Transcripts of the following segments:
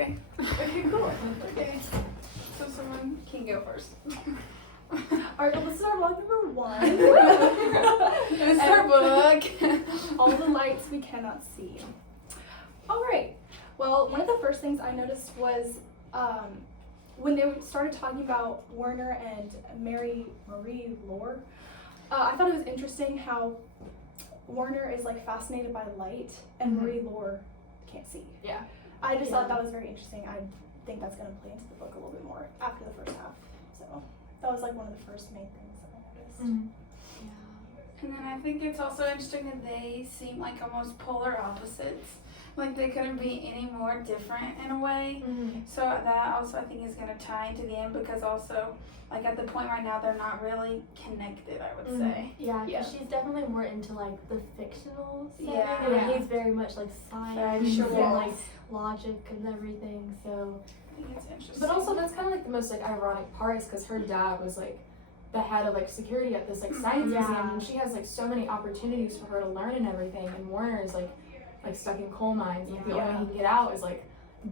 Okay. Okay, cool. Okay. So someone can go first. Alright, well, this is our vlog number 1. It's our book. All the lights we cannot see. Alright, well, one of the first things I noticed was when they started talking about Werner and Marie Laure, I thought it was interesting how Werner is like fascinated by light and Marie Laure can't see. Yeah. I just thought that was very interesting. I think that's going to play into the book a little bit more after the first half. So that was like one of the first main things that I noticed. Yeah. And then I think it's also interesting that they seem like almost polar opposites. Like they couldn't be any more different in a way. So that also I think is going to tie into the end because also like at the point right now they're not really connected, I would say. Yeah, Yeah. she's definitely more into like the fictional setting, Yeah. and Yeah. he's very much like science Factual. and like logic and everything. So, I think it's interesting. But also that's kind of like the most like ironic part is because her dad was like the head of like security at this like science Yeah. museum, and she has like so many opportunities for her to learn and everything, and Warner is like stuck in coal mines, and the only way he can get out is like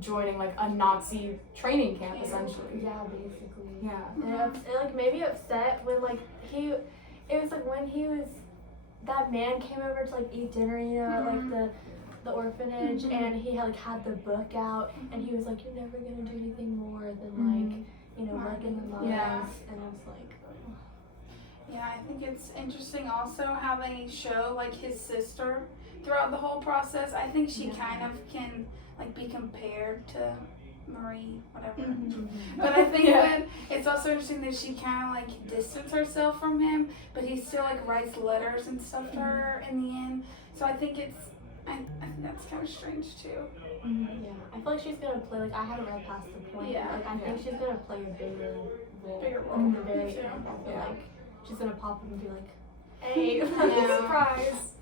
joining like a Nazi training camp essentially. yeah, basically. Yeah. And it like made me upset when like it was like when that man came over to like eat dinner, you know, at like the orphanage, and he had the book out, and he was like, "You're never gonna do anything more than like, you know, work in the mines." Yeah. And I was like, Yeah, I think it's interesting also how they show like his sister throughout the whole process. I think she kind of can like be compared to Marie, whatever. But I think that it's also interesting that she kind of like distanced herself from him, but he still like writes letters and stuff to her in the end. So I think I think that's kind of strange too. yeah, I feel like she's gonna play like I haven't read past the point. Yeah. Like I think she's gonna play a bigger role. Bigger role. In the very Yeah. end. I feel Yeah. like she's gonna pop up and be like, "Hey, Yeah. surprise!"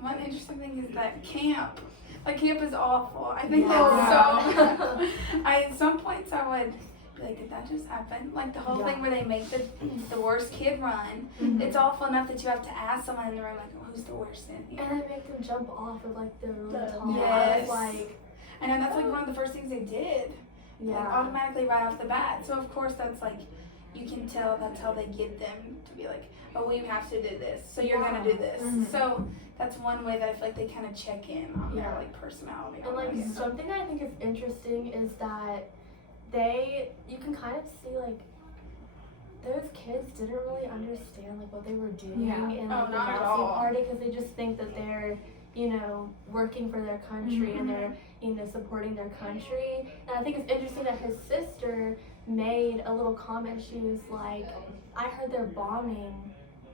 One interesting thing is that camp. Like camp is awful. I think Yeah. that's so. At some points I would be like, did that just happen? Like the whole thing where they make the worst kid run. It's awful enough that you have to ask someone in the room like, who's the worst in here? And they make them jump off of like the really tall. Yes. Like, I know that's like one of the first things they did. Like yeah. automatically right off the bat. So of course that's like, you can tell that's how they get them to be like, oh, we have to do this. So you're gonna do this. So that's one way that I feel like they kind of check in on their like personality. And like almost. something that I think is interesting is that you can kind of see like those kids didn't really understand like what they were doing in like the not at Nazi all. party, because they just think that they're, you know, working for their country and they're, you know, supporting their country. And I think it's interesting that his sister made a little comment. She was like, I heard they're bombing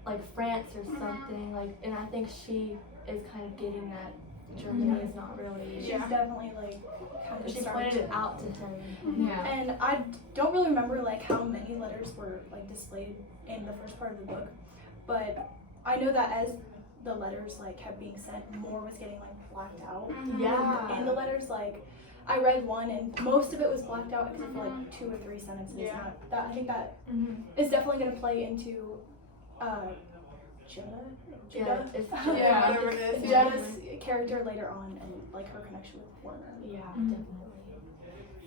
like France or something, like, and I think she is kind of getting that Germany is not really. She's definitely like kind of She starting pointed it to. out to him. Yeah. And I don't really remember like how many letters were like displayed in the first part of the book, but I know that as the letters like kept being sent, more was getting like blacked out. Yeah. In the letters, like I read one and most of it was blacked out except for like 2 or 3 sentences. Yeah. I think that is definitely going to play into Judah. It's Yeah, whatever it is. Judah's character later on and like her connection with Warner. Yeah, definitely.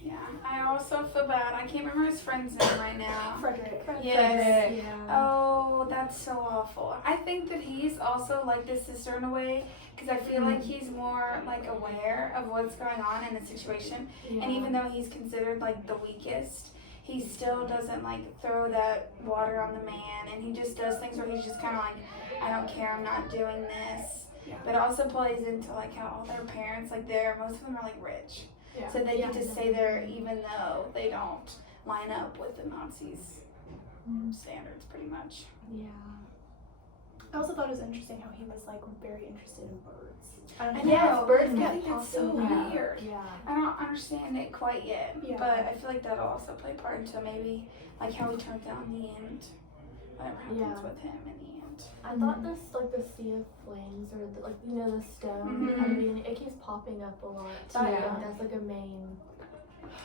Yeah, I also feel bad. I can't remember his friend's name right now. Frederick. Yes. Yeah. Oh, that's so awful. I think that he's also like this sister in a way, because I feel like he's more like aware of what's going on in the situation. Yeah. And even though he's considered like the weakest, he still doesn't like throw that water on the man, and he just does things where he's just kind of like, I don't care, I'm not doing this. Yeah. But it also plays into like how all their parents, like most of them are like rich. Yeah. So they get to stay there even though they don't line up with the Nazis' standards pretty much. Yeah. I also thought it was interesting how he was like very interested in birds. I don't I know. know. birds I get think that's so popping up. weird. Yeah. I don't understand it quite yet, Yeah. but I feel like that'll also play part into maybe like how he turns out in the end, whatever happens with him in the end. I thought this, like, the Sea of Flames, or, the, like, you know, the stone, Mhm. at the beginning, it keeps popping up a lot, too. Yeah. That's, like, a main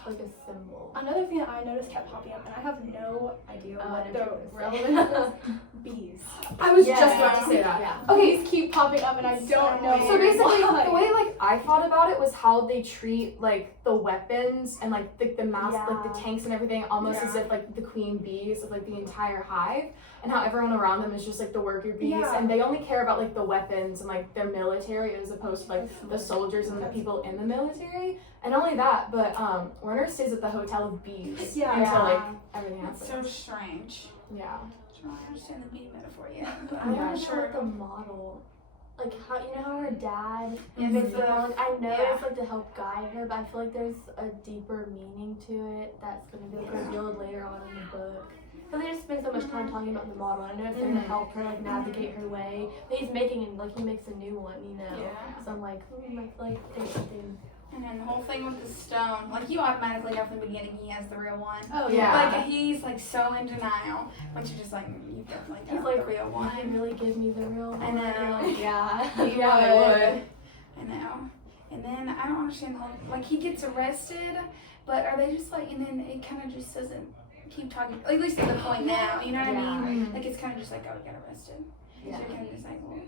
like a symbol. Another thing that I noticed kept popping up, and I have no idea Oh, I what know the what you're relevant gonna bees. I was Yeah. just about to say that. Yeah. Okay, bees keep popping up, and I don't know. So basically, why. the way like I thought about it was how they treat like the weapons and like the mass like the Yeah. tanks and everything, almost as Yeah. if like the queen bees of like the entire hive, and how everyone around them is just like the worker bees, Yeah. and they only care about like the weapons and like their military as opposed to like the soldiers and the people in the military. And not only that, but Werner stays at the Hotel of Bees Yeah. until like Yeah. everything It's happens. so strange. Yeah. I don't understand the bee metaphor yet. But I I'm Yeah, want not to know sure. what the model, like how you know how her dad Yes, makes the- the like I know yeah. it's like to help guide her, but I feel like there's a deeper meaning to it that's gonna be like revealed later on in the book. But they just spend so much time talking about the model. I know it's gonna help her like navigate her way. But he's making like he makes a new one, you know. Yeah. So I'm like, I feel like there's something. And then the whole thing with the stone, like you automatically know from the beginning he has the real one. Oh Yeah. Like he's like so in denial, but you're just like you definitely He's got like, the real Can one. you really give me the real one? I know. You're like, yeah. Yeah, they would. I know. And then I don't understand the whole like he gets arrested, but are they just like and then it kind of just doesn't keep talking at least to the point now. You know what Yeah. I mean? Mhm. Like it's kind of just like oh he got arrested. Yeah. So you're kind of just like well,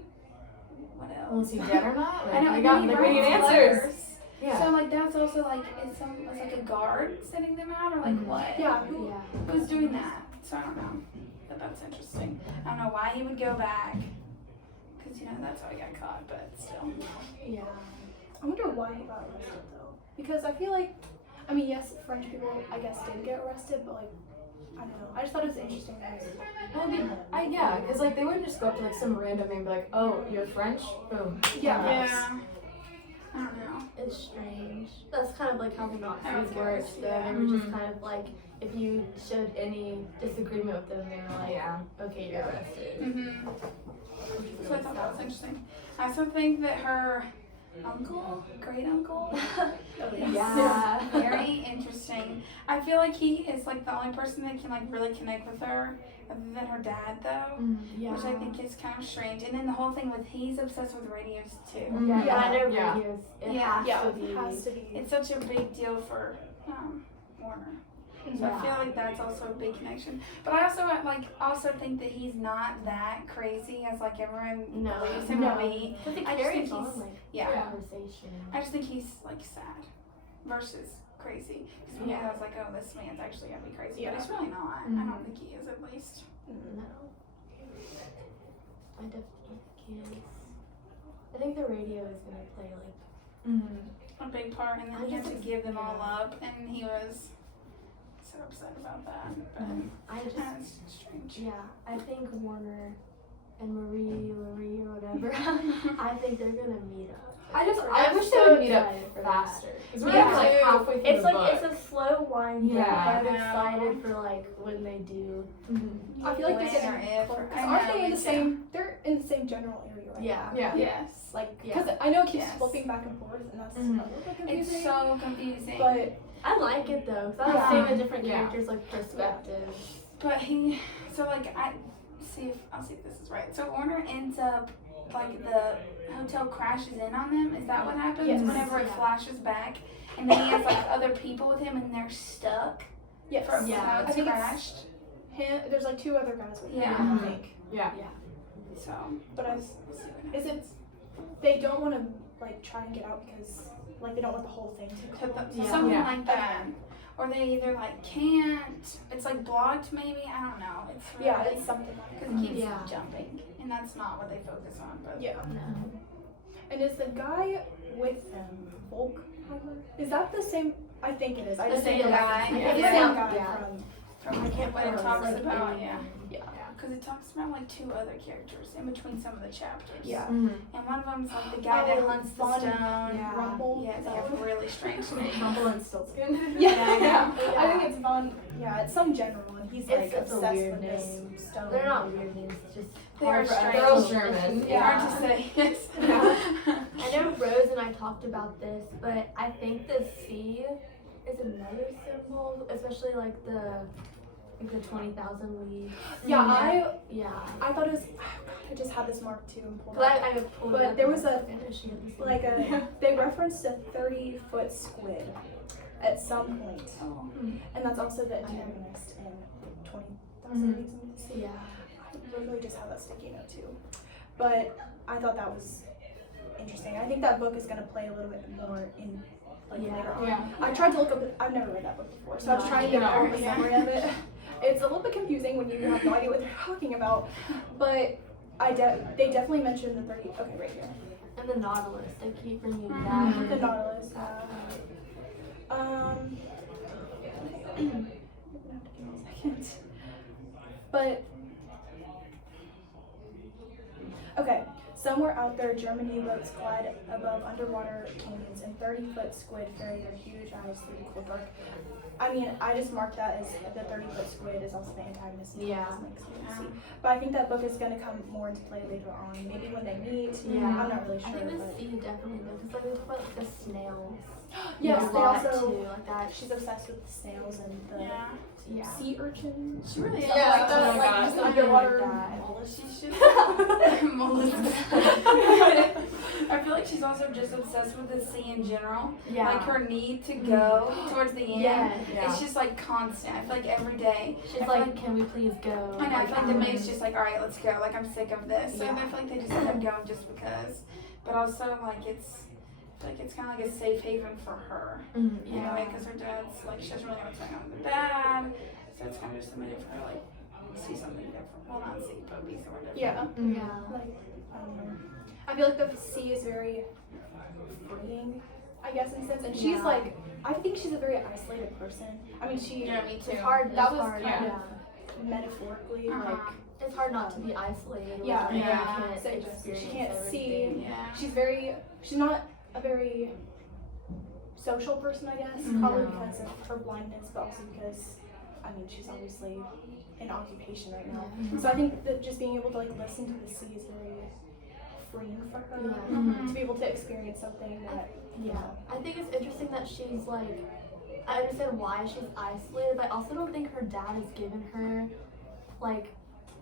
what else? Well, is he dead or not? Like, I know. we And got then he we need writes answers. letters. Yeah. So like that's also like it's like a guard sending them out or like Mhm. what? Yeah. Yeah. Who's doing that? So I don't know. But that's interesting. I don't know why he would go back. Because, you know, that's how he got caught, but still. Yeah. I wonder why he got arrested though. Because I feel like, I mean, yes, French people I guess did get arrested, but like, I don't know. I just thought it was interesting that. Yeah, because like they wouldn't just go up to like some random and be like, "Oh, you're French." Boom. Yeah. Yeah. I don't know. It's strange. That's kind of like how the How it Nazis worked. goes, Though yeah. they were just kind of like, if you showed any disagreement with them, they were like, Yeah. okay, you're arrested. Mm-hmm. So I thought that was interesting. I also think that her uncle, great uncle, Yeah. very interesting. I feel like he is like the only person that can like really connect with her, other than her dad though. Yeah. Which I think is kind of strange. And then the whole thing with he's obsessed with radios too. Yeah, Yeah. I know Yeah. radios. It Yeah. has Yeah, to be. it has to be. It's such a big deal for Warner. So I feel like that's also a big connection. But I also think that he's not that crazy as like everyone No. believes him No. to be. But it I just carries think on he's- like Yeah. conversation. I just think he's like sad versus crazy. Because I was like, oh, this man's actually gonna be crazy, Yeah. but he's really not. I don't think he is at least. No. I definitely think he is. I think the radio is gonna play like A big part, and then he had to give them all up, and he was so upset about that. But I just that's strange. yeah, I think Warner and Marie or whatever, I think they're gonna meet up. I I'm wish so they would meet up excited for that. faster. Because we're Yeah. like halfway through It's the like book. it's a slow wind down. Yeah. I'm I know. excited for like when they do. I feel like When they're or getting if, close. I Aren't know, they in me the too. same? They're in the same general area right Yeah. Yeah. Yes. now. Like, Yeah. because I know it keeps Yes. flipping back and forth, and that's Mhm. a little bit It's confusing. so confusing. But I like it though, cause I like Yeah. seeing the different Yeah. characters like perspectives. But I'll see if this is right. So Warner ends up like the hotel crashes in on them. Is that what happens? Yes. Whenever it Yeah. flashes back, and then he has like other people with him, and they're stuck yes, for Yeah. how I it's think crashed. there's like two other guys with Yeah. him, I think. Yeah. So, But I we'll see what is happens. it they don't want to like try and get out because like they don't want the whole thing to So collapse. Yeah. something Yeah. like that, or they either like can't. It's like blocked, maybe. I don't know. It's really, Yeah, it's something like because that. it keeps Yeah. jumping, and that's not what they focus on. But Yeah. No. And is the guy with them Volkheimer? Is that the same? I think it is. I The just same think guy, It's the yeah. same guy Yeah. from. from I can't what it remember, talks like, about, anything. yeah. Because it talks about like two other characters in between some of the chapters. Yeah. And one of them's like the guy that Oh, hunts the Von stone. Yeah. Rumble. Yeah, Is they that have what- really strange names. Humble and Stiltskin. Yeah, Yeah. I think it's Von. Yeah, it's some general, and he's like It's a obsessed weird with name. this stone. They're not weird names, it's just They hard are for us. strange. They're all It's German. just- Yeah. Hard to say. Yes. I know Rose and I talked about this, but I think the C is another symbol, especially like the 20,000 leagues. Yeah, Yeah. I thought it was. I just had this mark too and pulled But up. I pulled But it up there and was I a- finished it. Like they referenced a 30-foot squid, at some point. Oh. And that's also the antagonist in 20,000 Leagues Under the Sea. Yeah. I literally just have that sticky note too. But I thought that was interesting. I think that book is going to play a little bit more in later on. Yeah. I tried to look up, I've never read that book before, so I was No, trying to get no. a summary of it. It's a little bit confusing when you have no idea what they're talking about, but they definitely mentioned the 30, okay, right here. And the Nautilus, they keep bringing The that. Nautilus. Give me a second. But okay, somewhere out there, German U-boats glide above underwater canyons, and 30-foot squid ferry their huge eyes through the cool dark. I mean, I just marked that as the 30-foot squid is also the antagonist. Yeah. But I think that book is going to come more into play later on, maybe when they meet. Yeah. I'm not really sure. I think the but sea definitely knows. Because like we talk about like the snails. yes, a they lot also. too, like that. She's obsessed with the snails and the Yeah. sea urchins. She really is. Yeah, like oh that. my Like, God. just Something underwater like that. mollusks. She's just I feel like she's also just obsessed with the sea in general. Yeah. Like her need to go towards the end. Yeah. It's just like constant. I feel like every day. She's I feel like, can we please go? I know, I feel like the um, mate's just like, alright, let's go. Like, I'm sick of this. So Yeah. I feel like they just end up going just because. But also, like, I feel like it's kind of like a safe haven for her. Mhm, In a way, because her dad's, like, she doesn't really know what's going on with her dad. So it's kind of just a minute for her, like, see something different. Well, not see, but be somewhere different. Yeah. Yeah. Like, I don't know. I feel like the sea is very freeing, I guess, in a sense. And she's Yeah. like, I think she's a very isolated person. I mean, she Yeah, me too. It's hard. That it's was hard. kind Yeah. metaphorically Uh-huh. like, It's hard not to be isolated. Yeah. when you Yeah. can't So experience she can't everything. Yeah. she's not a very social person, I guess. Mhm. Probably No. because of her blindness, but also because, I mean, she's obviously in occupation right now. Yeah. So I think that just being able to like listen to the sea is very freeing for her. Yeah. Mhm. To be able to experience something that, you Yeah, know. I think it's interesting that she's like, I understand why she's isolated, but I also don't think her dad has given her like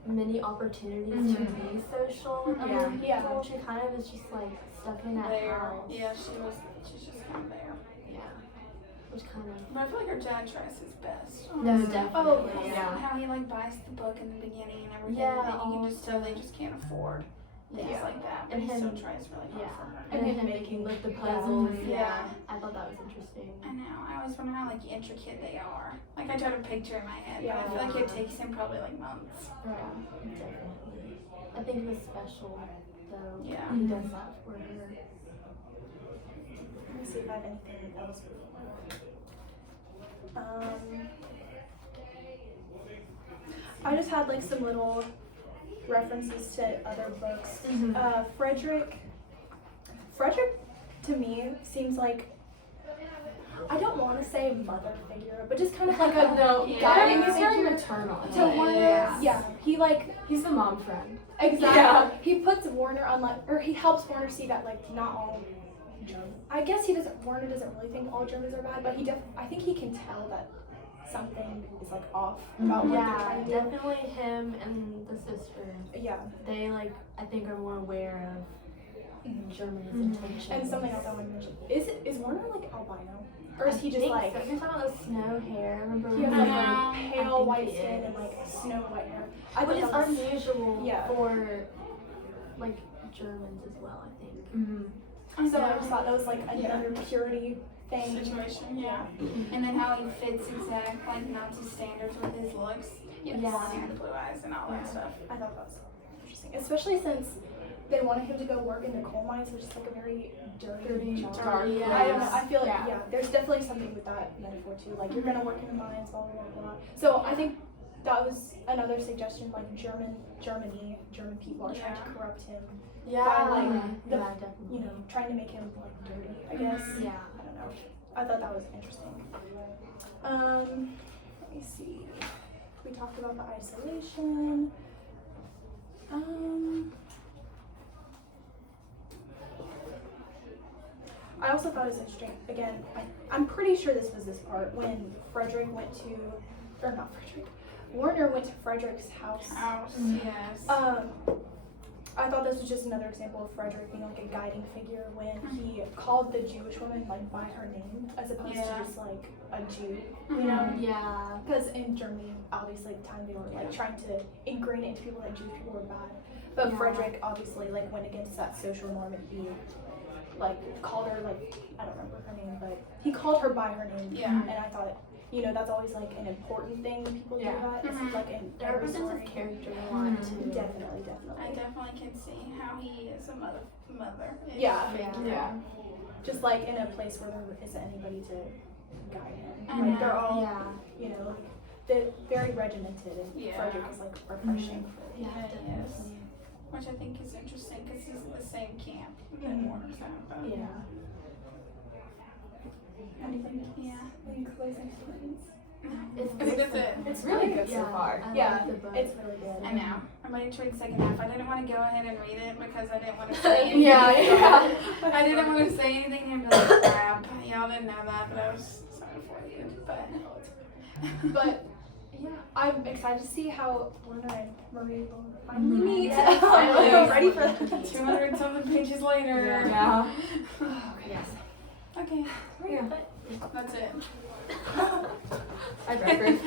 many opportunities to be social with other Yeah. people. Yeah. She kind of is just like stuck in that There. house. Yeah, she's just kind of there. Yeah. Which kind of. But I feel like her dad tries his best. No, honestly. definitely. Oh, Yeah. How he like buys the book in the beginning and everything. Yeah, And you can just tell also. they just can't afford things Yeah. like that. But And he him- still tries really hard Yeah. for her. And And then him him making like the yeah. puzzles. Yeah. I thought that was interesting. I know. I always wonder how like intricate they are. Like I try to picture in my head, Yeah. but I feel like it takes him probably like months. Yeah, definitely. I think it was special though. Yeah. He does that for her. Let me see if I have anything else. I just had like some little references to other books. Mhm. Frederick to me seems like, I don't want to say mother figure, but just kind of like a Yeah. guiding He's very figure maternal. to Warner. Yes. Yeah, he like He's the mom friend. exactly. Yeah. He puts Warner on like, or he helps Warner see that like not all German. I guess Warner doesn't really think all Germans are bad, but I think he can tell that something is like off about what they're Yeah, trying to do. definitely him and the sister. Yeah. They like I think are more aware of Germany's intentions. And something else I want to mention. Is Warner like albino? Or is he I just think like, so. You're talking about the snow hair, remember? he has when like we were- know. pale I think white he skin is. and like snow white hair? Which is thought that was- unusual Yeah. for like Germans as well, I think. So I just thought that was like another purity thing. Situation, yeah. And then how he fits exact like Nazi standards with his looks. Yes. Yeah. And the blue eyes and all that stuff. I thought that was interesting, especially since they wanted him to go work in the coal mines, which is like a very dirty job. dark Yeah. I don't know. I feel like Yeah. there's definitely something with that metaphor too. Like you're gonna work in the mines, blah blah blah blah. So I think that was another suggestion. Like German people are trying to Yeah. corrupt him. Yeah, like, the- yeah, definitely. You know, trying to make him like dirty. I guess. Yeah. I don't know. I thought that was interesting. Let me see. We talked about the isolation. I also thought it was interesting. Again, I'm pretty sure this was this part when Warner went to Frederick's house. House, yes. I thought this was just another example of Frederick being like a guiding figure when he called the Jewish woman like by her name as opposed to Yeah. just like a Jew, you know? Yeah. Because in Germany, obviously at the time they were like trying to ingrain it into people that Jewish people were bad. But Yeah. Frederick obviously like went against that social norm and he like called her like I don't remember her name, but he called her by her name. Yeah. And I thought, you know, that's always like an important thing when people Yeah. do that. It's Mhm. like in It every represents story. his character a lot too. Definitely, I definitely. definitely can see how he is a mother. Yeah. Yeah. Just like in a place where there isn't anybody to guide him. I Like they're know, all, Yeah. you know, they're very regimented and Yeah. Frederick is like refreshing. Yeah, Yeah, he definitely. is. Which I think is interesting because he's in the same camp that Mhm. Warner's at. But Yeah. Anything? yeah. Any closing statements? It's I think that's it. It's really good Yeah, so far. I Yeah, love the book. it's really good. I know. I'm ready to read the second half. I didn't want to go ahead and read it because I didn't want to say anything. Yeah. I didn't want to say anything and be like, crap. Y'all didn't know that, but I was sorry for you. But But yeah, I'm excited to see how Werner and Marie will finally meet. Yes, I'm ready for that. 200 something pages later. Yeah. Yes. Okay, Yeah. that's it. Hi, Bradford.